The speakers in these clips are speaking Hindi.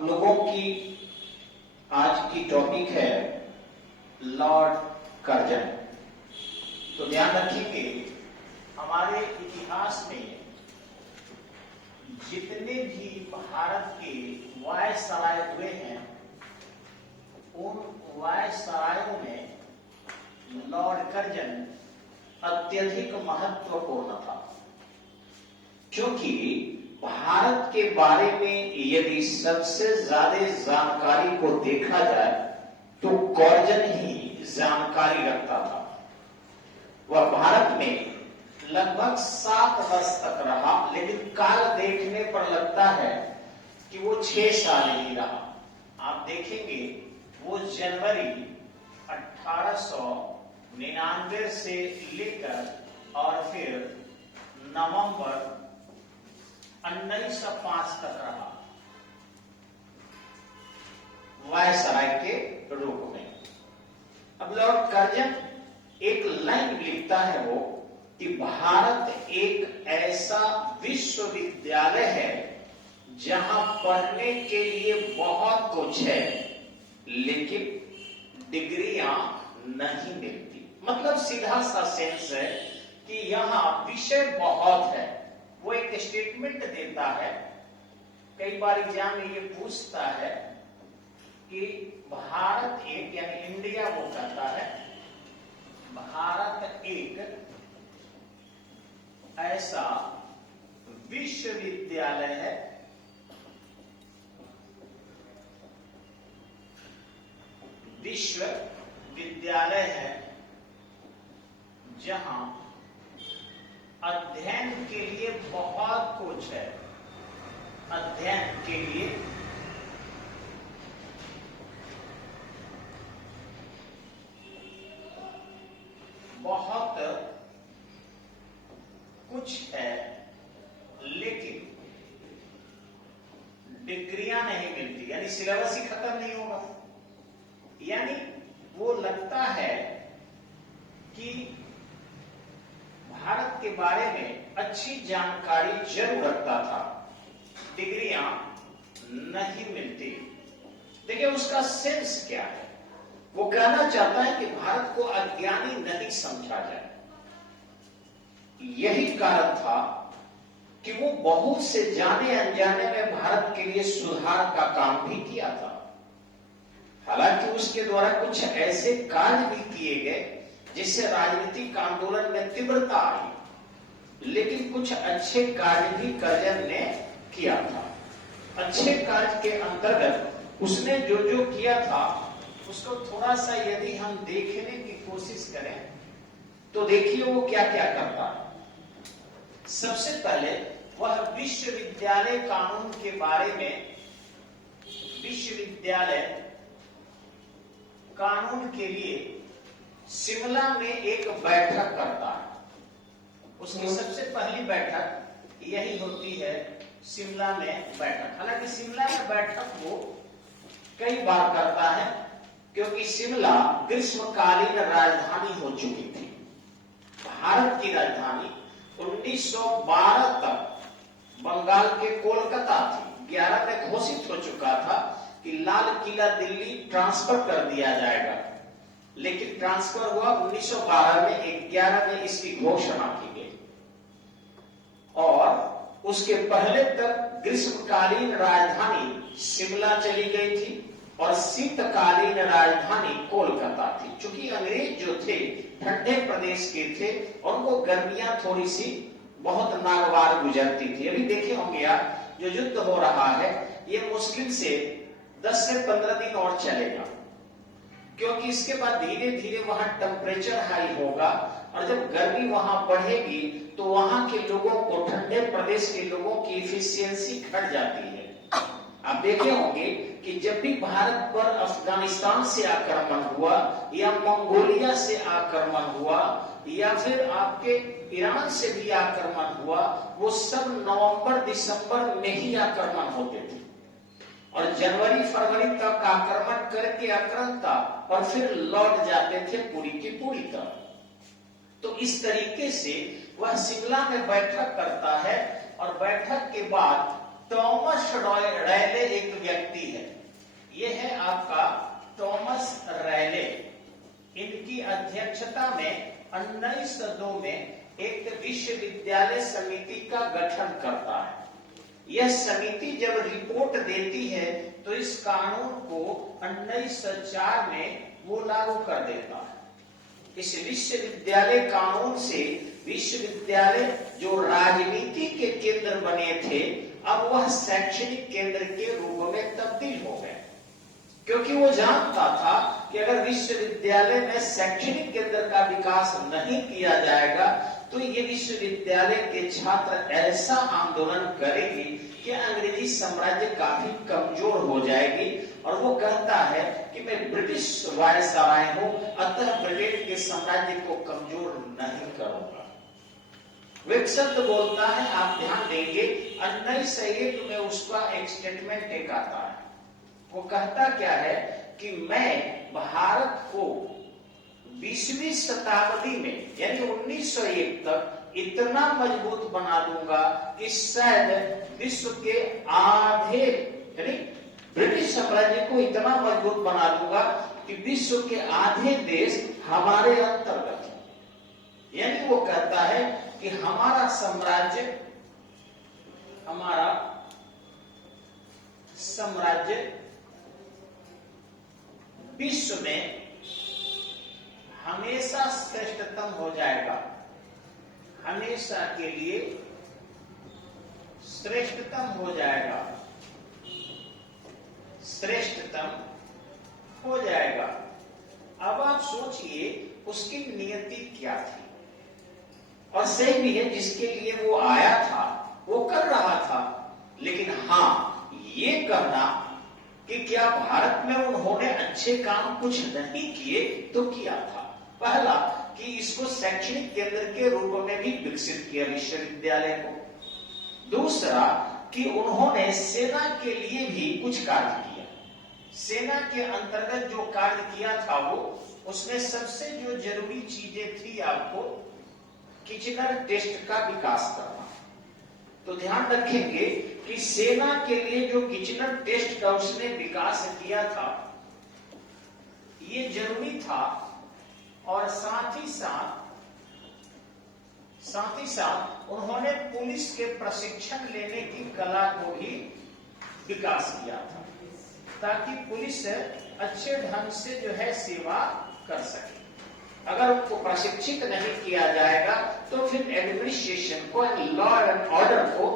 हम लोगों की आज की टॉपिक है लॉर्ड कर्जन। तो ध्यान रखिए, हमारे इतिहास में जितने भी भारत के वायसराय हुए हैं, उन वायसरायों में लॉर्ड कर्जन अत्यधिक महत्वपूर्ण था, क्योंकि भारत के बारे में यदि सबसे ज्यादा जानकारी को देखा जाए तो कर्जन ही जानकारी रखता था। वह भारत में लगभग 7 वर्ष तक रहा, लेकिन काल देखने पर लगता है कि वो 6 साल ही रहा। आप देखेंगे वो जनवरी 1899 से लेकर और फिर नवंबर 1905 तक रहा वायसराय के रूप में। अब लॉर्ड कर्जन एक लाइन लिखता है वो कि भारत एक ऐसा विश्वविद्यालय है जहां पढ़ने के लिए बहुत कुछ है, लेकिन डिग्रियां नहीं मिलती। मतलब सीधा सा सेंस है कि यहाँ विषय बहुत है। वो एक स्टेटमेंट देता है, कई बार एग्जाम में ये पूछता है कि भारत एक, यानी इंडिया वो कहता है, भारत एक ऐसा विश्वविद्यालय है जहां अध्ययन के लिए बहुत कुछ है। अध्ययन के लिए बहुत कुछ है, लेकिन डिग्रियां नहीं मिलती, यानी सिलेबस ही खत्म नहीं होगा। यानी वो लगता है कि भारत के बारे में अच्छी जानकारी जरूर रखता था, डिग्रियां नहीं मिलती। देखिए उसका सेंस क्या है। वो कहना चाहता है कि भारत को अज्ञानी नहीं समझा जाए। यही कारण था कि वो बहुत से जाने अनजाने में भारत के लिए सुधार का काम भी किया था। हालांकि उसके द्वारा कुछ ऐसे कार्य भी किए गए जिससे राजनीतिक आंदोलन में तीव्रता आई, लेकिन कुछ अच्छे कार्य भी कर्जन ने किया था। अच्छे कार्य के अंतर्गत उसने जो जो किया था उसको थोड़ा सा यदि हम देखने की कोशिश करें तो देखिए वो क्या क्या करता है। सबसे पहले वह विश्वविद्यालय कानून के बारे में, विश्वविद्यालय कानून के लिए शिमला में एक बैठक करता है। उसकी सबसे पहली बैठक यही होती है, शिमला में बैठक। हालांकि शिमला में बैठक वो कई बार करता है, क्योंकि शिमला ग्रीष्मकालीन राजधानी हो चुकी थी। भारत की राजधानी 1912 तक बंगाल के कोलकाता थी। 11 में घोषित हो चुका था कि लाल किला दिल्ली ट्रांसफर कर दिया जाएगा, लेकिन ट्रांसफर हुआ 1912 में। 11 में इसकी घोषणा की गई और उसके पहले तक ग्रीष्मकालीन राजधानी शिमला चली गई थी और शीतकालीन राजधानी कोलकाता थी। क्योंकि अंग्रेज जो थे ठंडे प्रदेश के थे और उनको गर्मियां थोड़ी सी बहुत नागवार गुजरती थी। अभी देखे होंगे आप, जो युद्ध हो रहा है ये मुश्किल से 10 से 15 दिन और चलेगा, क्योंकि इसके बाद धीरे धीरे वहां टेम्परेचर हाई होगा और जब गर्मी वहां बढ़ेगी तो वहां के लोगों को, ठंडे प्रदेश के लोगों की इफिशियंसी घट जाती है। आप देखे होंगे कि जब भी भारत पर अफगानिस्तान से आक्रमण हुआ या मंगोलिया से आक्रमण हुआ या फिर आपके ईरान से भी आक्रमण हुआ, वो सब नवंबर दिसंबर में ही आक्रमण होते थे और जनवरी फरवरी तक आक्रमण करके आक्रांता और फिर लौट जाते थे पूरी की पूरी तरह। तो इस तरीके से वह शिमला में बैठक करता है और बैठक के बाद टॉमस रैले एक व्यक्ति है, ये है आपका टॉमस रैले। इनकी अध्यक्षता में 1902 में एक विश्वविद्यालय समिति का गठन करता है। यह समिति जब रिपोर्ट देती है तो इस कानून को 1904 में वो लागू कर देता है। इस विश्वविद्यालय कानून से विश्वविद्यालय जो राजनीति के केंद्र बने थे, अब वह शैक्षणिक केंद्र के रूप में तब्दील हो गए, क्योंकि वो जानता था कि अगर विश्वविद्यालय में शैक्षणिक केंद्र का विकास नहीं किया जाएगा तो ये विश्वविद्यालय के छात्र ऐसा आंदोलन करेंगे कि अंग्रेजी साम्राज्य काफी कमजोर हो जाएगी। और वो कहता है कि मैं ब्रिटिश वायसराय हूं, अतः ब्रिटेन के साम्राज्य को कमजोर नहीं करूंगा। वो एक शब्द बोलता है, आप ध्यान देंगे 1901 में उसका एक स्टेटमेंट एक आता है। वो कहता क्या है कि मैं भारत को 20वीं शताब्दी में यानी 1901 तक इतना मजबूत बना दूंगा कि शायद विश्व के आधे, यानी ब्रिटिश साम्राज्य को इतना मजबूत बना दूंगा कि विश्व के आधे देश हमारे अंतर्गत हैं। यानी वो कहता है कि हमारा साम्राज्य विश्व में हमेशा श्रेष्ठतम हो जाएगा, हमेशा के लिए श्रेष्ठतम हो जाएगा, श्रेष्ठतम हो जाएगा। अब आप सोचिए उसकी नियति क्या थी, और सही भी है, जिसके लिए वो आया था वो कर रहा था। लेकिन हाँ, ये कहना कि क्या भारत में उन्होंने अच्छे काम कुछ नहीं किए, तो किया था। पहला कि इसको शैक्षणिक केंद्र के रूप में भी विकसित किया विश्वविद्यालय को। दूसरा कि उन्होंने सेना के लिए भी कुछ कार्य किया। सेना के अंतर्गत जो कार्य किया था उसमें सबसे जो जरूरी चीजें थी आपको किचनर टेस्ट का विकास करना। तो ध्यान रखेंगे कि सेना के लिए जो किचनर टेस्ट का उसने विकास किया था ये जरूरी था, और साथ ही साथ उन्होंने पुलिस के प्रशिक्षण लेने की कला को भी विकास किया था, ताकि पुलिस अच्छे ढंग से जो है सेवा कर सके। अगर उनको प्रशिक्षित नहीं किया जाएगा तो फिर एडमिनिस्ट्रेशन को, लॉ एंड ऑर्डर को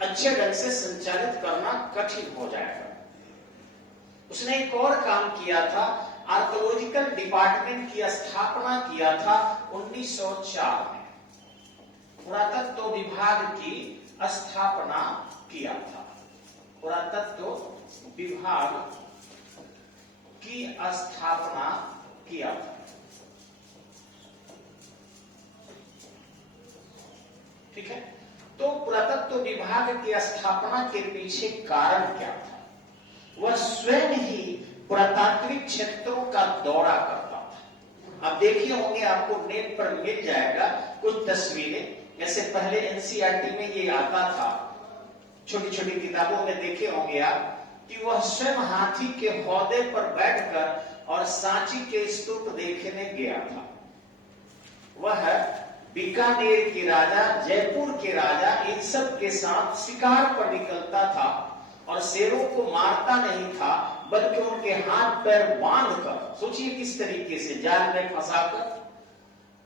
अच्छे ढंग से संचालित करना कठिन हो जाएगा। उसने एक और काम किया था, आर्कोलॉजिकल डिपार्टमेंट की स्थापना किया था 1904 में। पुरातत्व विभाग की स्थापना किया था, पुरातत्व विभाग की स्थापना किया था। ठीक है, तो पुरातत्व विभाग की स्थापना के पीछे कारण क्या था? वह स्वयं ही पुरातात्विक क्षेत्रों का दौरा करता था। आप देखिए होंगे, आपको नेट पर मिल जाएगा कुछ तस्वीरें। जैसे पहले एनसीईआरटी में ये आता था, छोटी छोटी किताबों में देखे होंगे आप कि वह स्वयं हाथी के हौदे पर बैठकर और सांची के स्तूप देखने गया था। वह बीकानेर के राजा, जयपुर के राजा, इन सब के साथ शिकार पर निकलता था और शेरों को मारता नहीं था, बल्कि उनके हाथ पैर बांधकर, सोचिए किस तरीके से, जाल में फंसाकर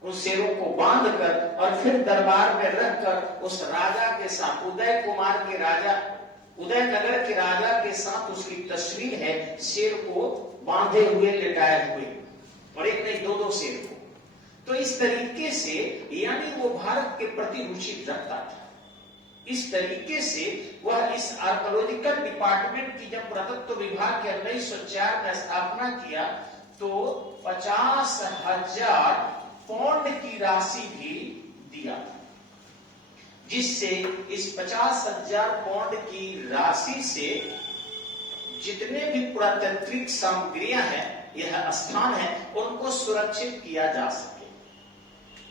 उन शेरों को बांधकर और फिर दरबार में रखकर उस राजा के साथ, उदय कुमार के राजा, उदयनगर के राजा के साथ उसकी तस्वीर है, शेर को बांधे हुए, लिटाए हुए, और एक नहीं दो शेर को। तो इस तरीके से, यानी वो भारत के प्रति रुचि रखता था। इस तरीके से वह इस आर्कोलॉजिकल डिपार्टमेंट की जब पुरातत्व विभाग के 1904 में स्थापना किया तो 50,000 पौंड की राशि भी दिया था, जिससे इस 50,000 पौंड की राशि से जितने भी पुरातात्विक सामग्रियां हैं, यह स्थान है, उनको सुरक्षित किया जा सके।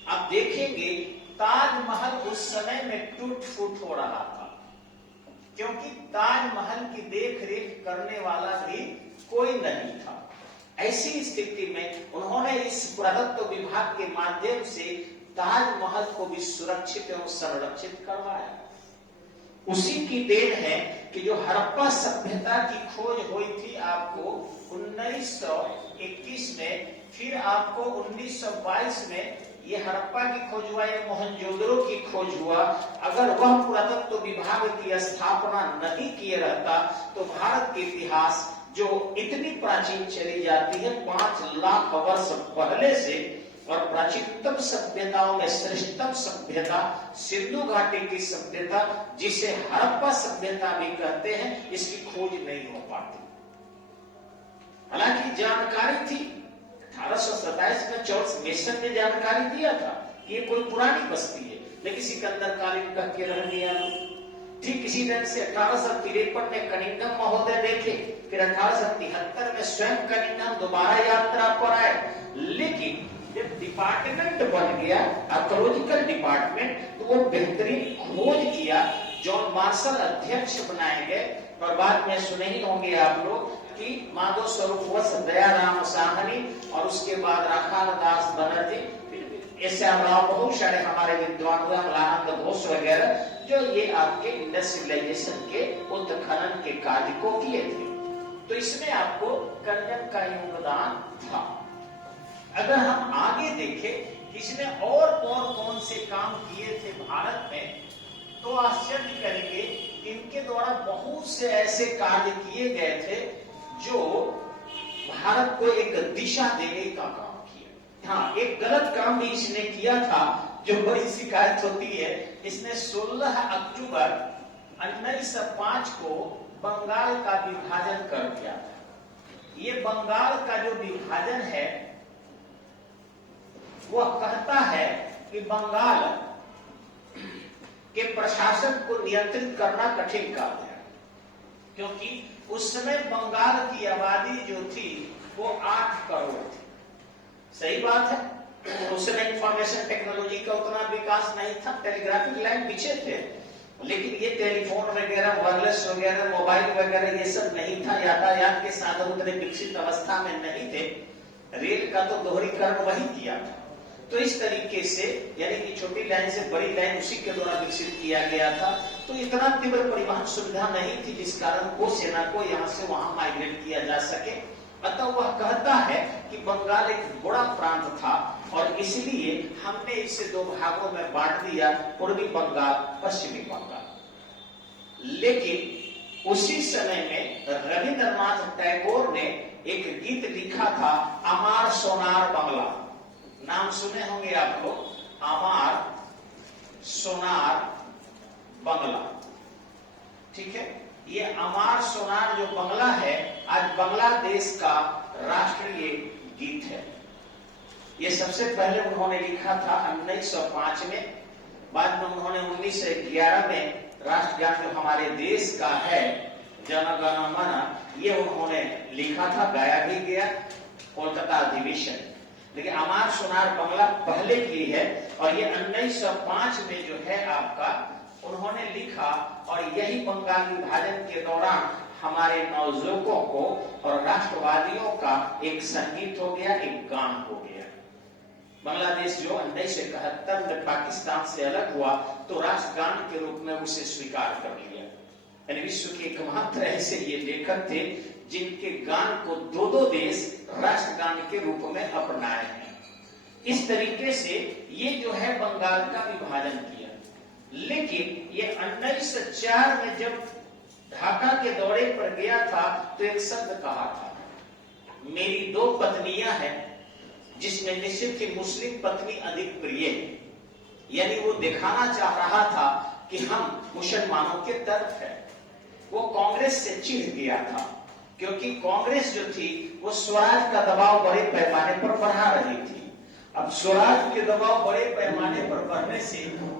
आप देखेंगे ताजमहल उस समय में टूट फूट हो रहा था। क्योंकि ताजमहल की देख रेख करने वाला भी कोई नहीं था। ऐसी स्थिति में उन्होंने इस पुरातत्व विभाग के माध्यम से ताजमहल को भी सुरक्षित एवं संरक्षित करवाया। उसी की देन है कि जो हड़प्पा सभ्यता की खोज हुई थी आपको 1921 में, फिर आपको 1922 में ये हड़प्पा की खोज हुआ, ये मोहनजोदड़ो की खोज हुआ। अगर वह पुरातत्व विभाग की स्थापना नहीं किए रहता तो भारत के इतिहास जो इतनी प्राचीन चली जाती है 5 लाख वर्ष पहले से, और प्राचीनतम सभ्यताओं में श्रेष्ठतम सभ्यता सिंधु घाटी की सभ्यता, जिसे हड़प्पा सभ्यता भी कहते हैं, इसकी खोज नहीं हो पाती। हालांकि जानकारी थी, 1827 में जॉर्ज मेसन ने जानकारी दिया था कि ये कोई पुरानी बस्ती है, लेकिन सिकंदर कालीन कह के रह गया। ठीक इसी ढंग से 1853 में कनिंघम महोदय देखे, फिर 1873 में स्वयं कनिंघम दोबारा यात्रा पर आए। लेकिन जब डिपार्टमेंट बन गया, आर्कोलॉजिकल डिपार्टमेंट, तो वो बेहतरीन खोज किया। जॉन मार्शल अध्यक्ष बनाए गए, और बाद में सुने ही होंगे आप लोग कि माधव स्वरूप वत्स, दयाराम साहनी, और उसके बाद राखाल दास बनर्जी, ऐसे राव, बहुत सारे हमारे विद्वान हुए, अमलानंद घोष वगैरह, जो ये आपके इंडस सिविलाइजेशन के उत्खनन के कार्य को किए थे। तो इसमें आपको कन्नम का योगदान था। अगर हम आगे देखें इसने और कौन से काम किए थे भारत में, तो आश्चर्य करेंगे, इनके द्वारा बहुत से ऐसे कार्य किए गए थे जो भारत को एक दिशा देने का काम किया। हाँ, एक गलत काम भी इसने किया था जो बड़ी शिकायत होती है। इसने 16 अक्टूबर 1905 को बंगाल का विभाजन कर दिया था। ये बंगाल का जो विभाजन है वह कहता है कि बंगाल के प्रशासन को नियंत्रित करना कठिन कार्य है, क्योंकि उस समय बंगाल की आबादी जो थी वो 8 करोड़ थी। सही बात है, उस समय इंफॉर्मेशन टेक्नोलॉजी का उतना विकास नहीं था, टेलीग्राफिक लाइन बिछे थे, लेकिन ये टेलीफोन वगैरह, वायरलेस वगैरह, मोबाइल वगैरह ये सब नहीं था। यातायात के साधन उतने विकसित अवस्था में नहीं थे। रेल का तो दोहरीकरण वही किया था। तो इस तरीके से, यानी कि छोटी लाइन से बड़ी लाइन उसी के द्वारा विकसित किया गया था। तो इतना तीव्र परिवहन सुविधा नहीं थी जिस कारण वो सेना को यहाँ से वहां माइग्रेट किया जा सके। अतः वह कहता है कि बंगाल एक बड़ा प्रांत था और इसलिए हमने इसे 2 भागों में बांट दिया, पूर्वी बंगाल, पश्चिमी बंगाल। लेकिन उसी समय में रविंद्रनाथ टैगोर ने एक गीत लिखा था, अमार सोनार बंगला। नाम सुने होंगे आप लोग, अमार सोनार बंगला। ठीक है, ये अमार सोनार जो बंगला है आज बांग्लादेश का राष्ट्रीय गीत है। ये सबसे पहले उन्होंने लिखा था 1905 में, बाद में उन्होंने 1911 में राष्ट्रगान जो हमारे देश का है, जन गण मन, ये उन्होंने लिखा था, गाया भी गया कोलकाता अधिवेशन। लेकिन अमार सोनार बंगला पहले की है और ये 1905 में जो है आपका उन्होंने लिखा, और यही बंगाल विभाजन के दौरान हमारे नवयुवकों को और राष्ट्रवादियों का एक संगीत हो गया, एक गान हो गया। बांग्लादेश जो 1971 में पाकिस्तान से अलग हुआ तो राष्ट्रगान के रूप में उसे स्वीकार कर लिया। यानी विश्व के एकमात्र ऐसे ये लेखक थे जिनके गान को 2 देश राष्ट्रगान के रूप में अपनाए हैं। इस तरीके से ये जो है बंगाल का विभाजन किया। लेकिन ये 1904 में जब ढाका के दौरे पर गया था तो एक शब्द कहा था, मेरी 2 पत्नियां हैं जिसमें निश्चित ही मुस्लिम पत्नी अधिक प्रिय है। यानी वो दिखाना चाह रहा था कि हम मुसलमानों के तरफ है। वो कांग्रेस से चिढ़ गया था क्योंकि कांग्रेस जो थी वो स्वराज का दबाव बड़े पैमाने पर बढ़ा रही थी। अब स्वराज के दबाव बड़े पैमाने पर बढ़ने से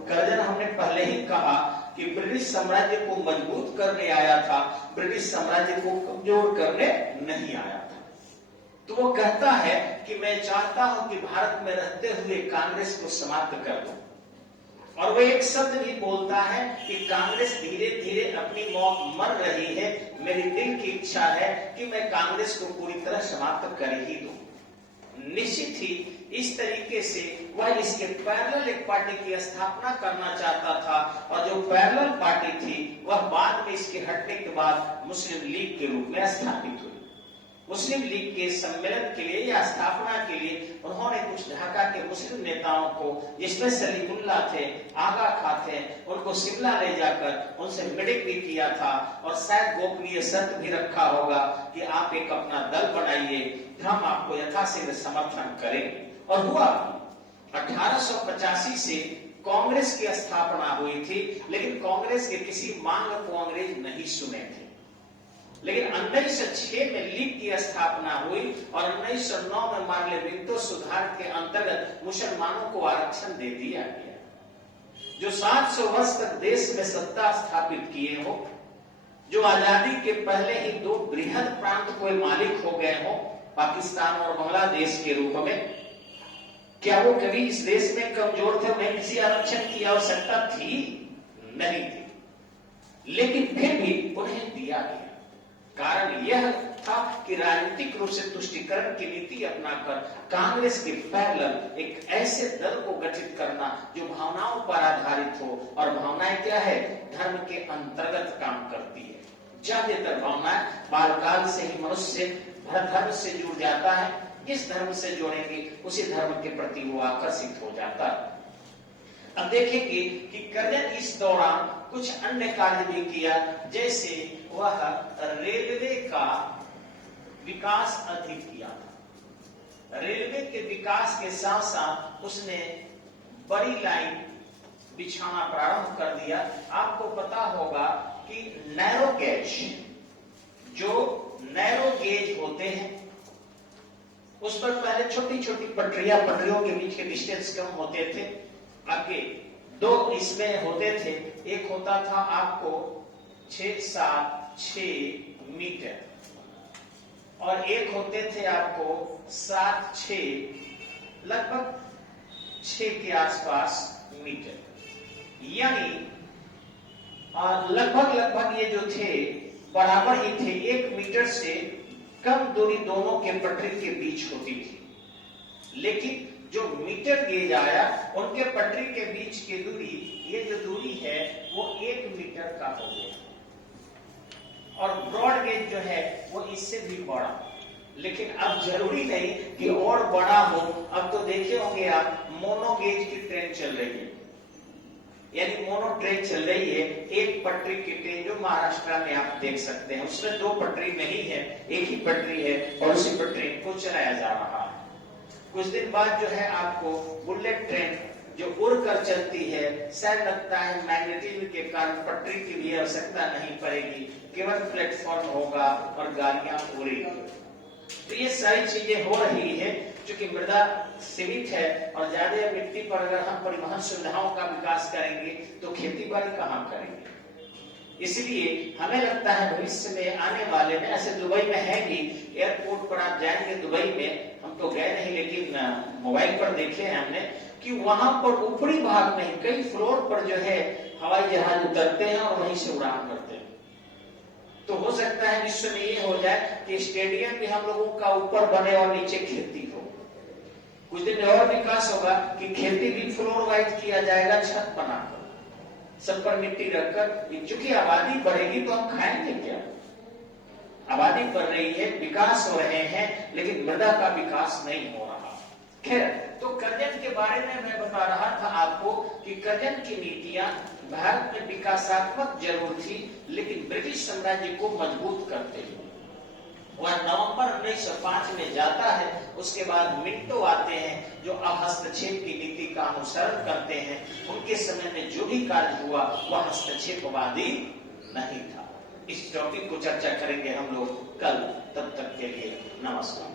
कर्जन हमने पहले ही कहा कि ब्रिटिश साम्राज्य को मजबूत करने आया था, ब्रिटिश साम्राज्य को कमजोर करने नहीं आया था। तो वो कहता है कि मैं चाहता हूं कि भारत में रहते हुए कांग्रेस को समाप्त कर दूं। और वो एक शब्द भी बोलता है कि कांग्रेस धीरे धीरे अपनी मौत मर रही है, मेरी दिल की इच्छा है कि मैं कांग्रेस को पूरी तरह समाप्त कर ही दूं। निश्चित ही इस तरीके से वह इसके पैरेलल एक पार्टी की स्थापना करना चाहता था, और जो पैरेलल पार्टी थी वह बाद में इसके हटने के बाद मुस्लिम लीग के रूप में स्थापित हुई। मुस्लिम लीग के सम्मेलन के लिए या स्थापना के लिए उन्होंने कुछ ढाका के मुस्लिम नेताओं को, जिसमें सलीमुल्लाह थे, आगा खां थे, उनको शिमला ले जाकर उनसे मीटिंग भी किया था, और शायद गोपनीय शर्त भी रखा होगा कि आप एक अपना दल बनाइए, हम आपको यथाशीघ्र समर्थन करेंगे। और हुआ 1885 से कांग्रेस की स्थापना हुई थी, लेकिन कांग्रेस के किसी मांग को अंग्रेज नहीं सुने थे। लेकिन 1906 में लीग की स्थापना हुई और 1909 में मार्लेबिंतो सुधार के अंतर्गत मुसलमानों को आरक्षण दे दिया गया। जो 700 वर्ष तक देश में सत्ता स्थापित किए हो, जो आजादी के पहले ही दो बृहद प्रांत को मालिक हो गए हो, पाकिस्तान और बांग्लादेश के रूप में, क्या वो कभी इस देश में कमजोर थे? उन्हें किसी आरक्षण की आवश्यकता थी? नहीं थी। लेकिन फिर भी उन्हें दिया गया। कारण यह था कि राजनीतिक रूप से तुष्टिकरण की नीति अपनाकर कांग्रेस के पैरेलल एक ऐसे दल को गठित करना जो भावनाओं पर आधारित हो, और भावनाएं क्या है? धर्म के अंतर्गत काम करती है। ज्यादातर भावनाएं बालकाल से ही मनुष्य धर्म से जुड़ जाता है, जिस धर्म से जोड़ेंगे उसी धर्म के प्रति वो आकर्षित हो जाता है। अब देखेंगे कि कर्जन इस दौरान कुछ अन्य कार्य भी किया, जैसे वह रेलवे का विकास अधिक किया था। रेलवे के विकास के साथ साथ उसने बड़ी लाइन बिछाना प्रारंभ कर दिया। आपको पता होगा कि नैरो गेज, जो नैरो गेज होते हैं, उस पर पहले छोटी छोटी पटरियों के बीच के डिस्टेंस कम होते थे। आगे दो इसमें होते थे, एक होता था आपको 6-7-6 मीटर, और एक होते थे आपको 7-6, लगभग 6 के आसपास मीटर। यानी लगभग ये जो थे बराबर ही थे, 1 मीटर से कम दूरी दोनों के पटरी के बीच होती थी। लेकिन जो मीटर गेज आया, उनके पटरी के बीच की दूरी, ये जो दूरी है वो 1 मीटर का हो गया, और ब्रॉड गेज जो है वो इससे भी बड़ा। लेकिन अब जरूरी नहीं कि और बड़ा हो। अब तो देखे होंगे आप, मोनो गेज की ट्रेन चल रही है, यानी मोनो ट्रेन चल रही है, एक पटरी की ट्रेन, जो महाराष्ट्र में आप देख सकते हैं, उसमें 2 पटरी नहीं है, एक ही पटरी है, और उसी पर ट्रेन को चलाया जा रहा है। कुछ दिन बाद जो है आपको बुलेट ट्रेन जो उड़कर चलती है, शायद लगता है मैग्नेटिज्म के कारण पटरी की भी आवश्यकता नहीं पड़ेगी, केवल प्लेटफॉर्म होगा और गाड़ियां उड़ेगी। तो ये सारी चीजें हो रही है, क्योंकि मृदा सीमित है, और ज्यादा मिट्टी पर अगर हम परिवहन सुविधाओं का विकास करेंगे तो खेती बाड़ी कहाँ करेंगे। इसलिए हमें लगता है भविष्य में आने वाले में, ऐसे दुबई में है कि एयरपोर्ट पर आप जाएंगे दुबई में, हम तो गए नहीं लेकिन मोबाइल पर देखे हैं हमने, कि वहां पर ऊपरी भाग में कई फ्लोर पर जो है हवाई जहाज उतरते हैं और वहीं से उड़ान करते हैं। तो हो सकता है विश्व में ये हो जाए कि स्टेडियम भी हम लोगों का ऊपर बने और नीचे खेती हो। कुछ दिन में और विकास होगा कि खेती भी फ्लोर वाइज किया जाएगा, छत बनाकर, सब पर मिट्टी रखकर। चूंकि आबादी बढ़ेगी तो हम खाएंगे क्या? आबादी बढ़ रही है, विकास हो रहे हैं, लेकिन मृदा का विकास नहीं हो रहा। खैर, तो कर्जन के बारे में मैं बता रहा था आपको कि कर्जन की नीतियां भारत में विकासात्मक जरूर थी, लेकिन ब्रिटिश साम्राज्य को मजबूत करते हैं। वह नवंबर 1905 में जाता है। उसके बाद मिंटो आते हैं जो अब हस्तक्षेप की नीति का अनुसरण करते हैं। उनके समय में जो भी कार्य हुआ वह हस्तक्षेपवादी नहीं था। इस टॉपिक को चर्चा करेंगे हम लोग कल। तब तक के लिए नमस्कार।